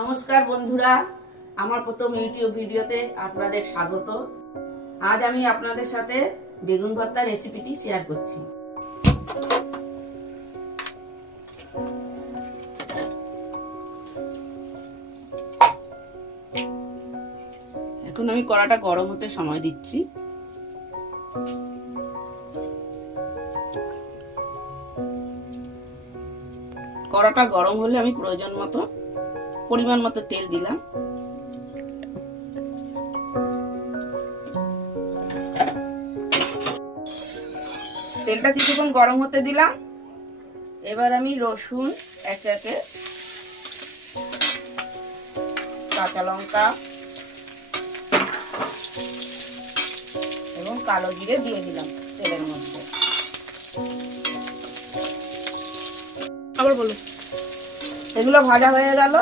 নমস্কার বন্ধুরা, আমার প্রথম ইউটিউব ভিডিওতে আপনাদের স্বাগত। আজ আমি আপনাদের সাথে বেগুন ভর্তা রেসিপিটি শেয়ার করছি। এখন আমি কড়াটা গরম হতে সময় দিচ্ছি। কড়াটা গরম হলে আমি প্রয়োজন মতো পরিমাণ মতো তেল দিলাম। তেলটা কিছুক্ষণ গরম হতে দিলাম। এবার আমি রসুন একে একে কাঁচা লঙ্কা এবং কালো জিরে দিয়ে দিলাম তেলের মধ্যে। আবার বলো। এগুলো ভাজা হয়ে গেল।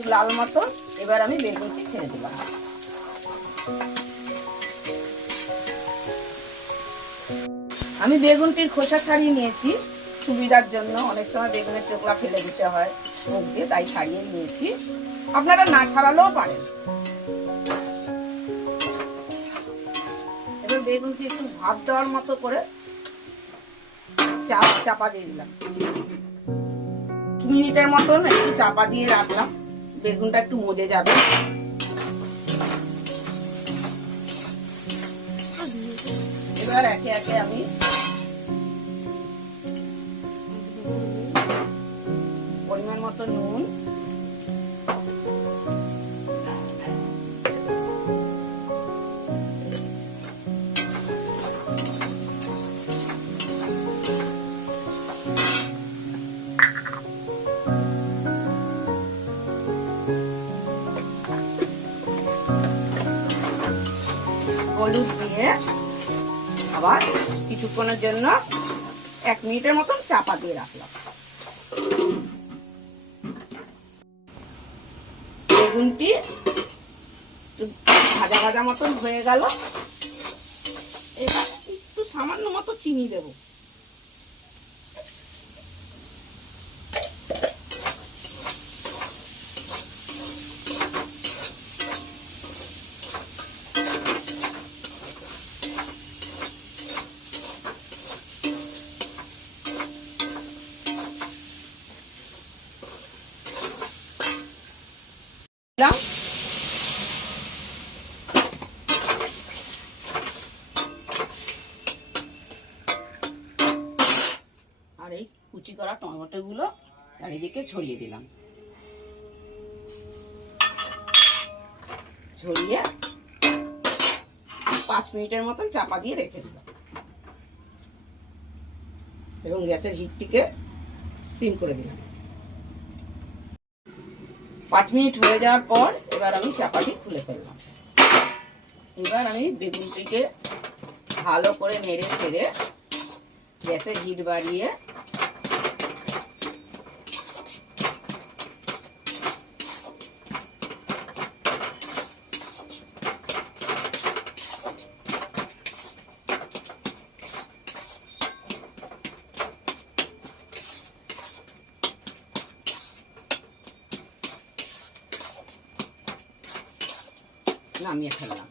একটু লাল মতন, এবার আমি বেগুনটি ছেড়ে দিলাম। আমি বেগুনটির খোসা ছাড়িয়ে নিয়েছি, সুবিধার জন্য। অনেক সময় বেগুনের চোখলা ফেলে দিতে হয়, মুখ দিয়ে, তাই ছাড়িয়ে নিয়েছি। আপনারা না ছাড়ালেও পারেন। এবার বেগুনটি একটু ভাত দেওয়ার মতো করে চাপ চাপা দিয়ে দিলাম। মিনিটের মতন একটু চাপা দিয়ে রাখলাম। বেগুনটা একটু মজে যাবে। এবার একে একে আমি পরিমাণ মতো নুন হলুদ দিয়ে আবার কিছুক্ষণের জন্য এক মিনিটের মতন চাপা দিয়ে রাখলাম। বেগুনটি ভাজা ভাজা মতন হয়ে গেল। এবার একটু সামান্য মতো চিনি দেব। আর এই কুচি করা টমেটো গুলো চারিদিকে ছড়িয়ে দিলাম। ছড়িয়ে পাঁচ মিনিটের মতন চাপা দিয়ে রেখে দিলাম। এবং গ্যাসের হিটটিকে সিম করে দিলাম। পাঁচ মিনিট হয়ে যাওয়ার পর এবার আমি চাপাটি খুলে ফেললাম। এবার আমি বেগুনটিকে ভালো করে নেড়ে ছেড়ে গ্যাসে হিট বাড়িয়ে নামিয়ে ফেললাম।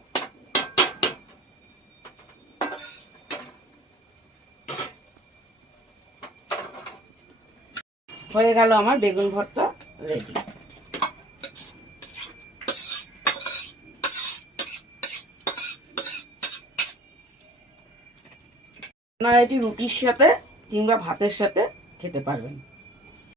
হয়ে গেল আমার বেগুন ভর্তা রেডি আপনারা এটি রুটির সাথে কিংবা ভাতের সাথে খেতে পারবেন।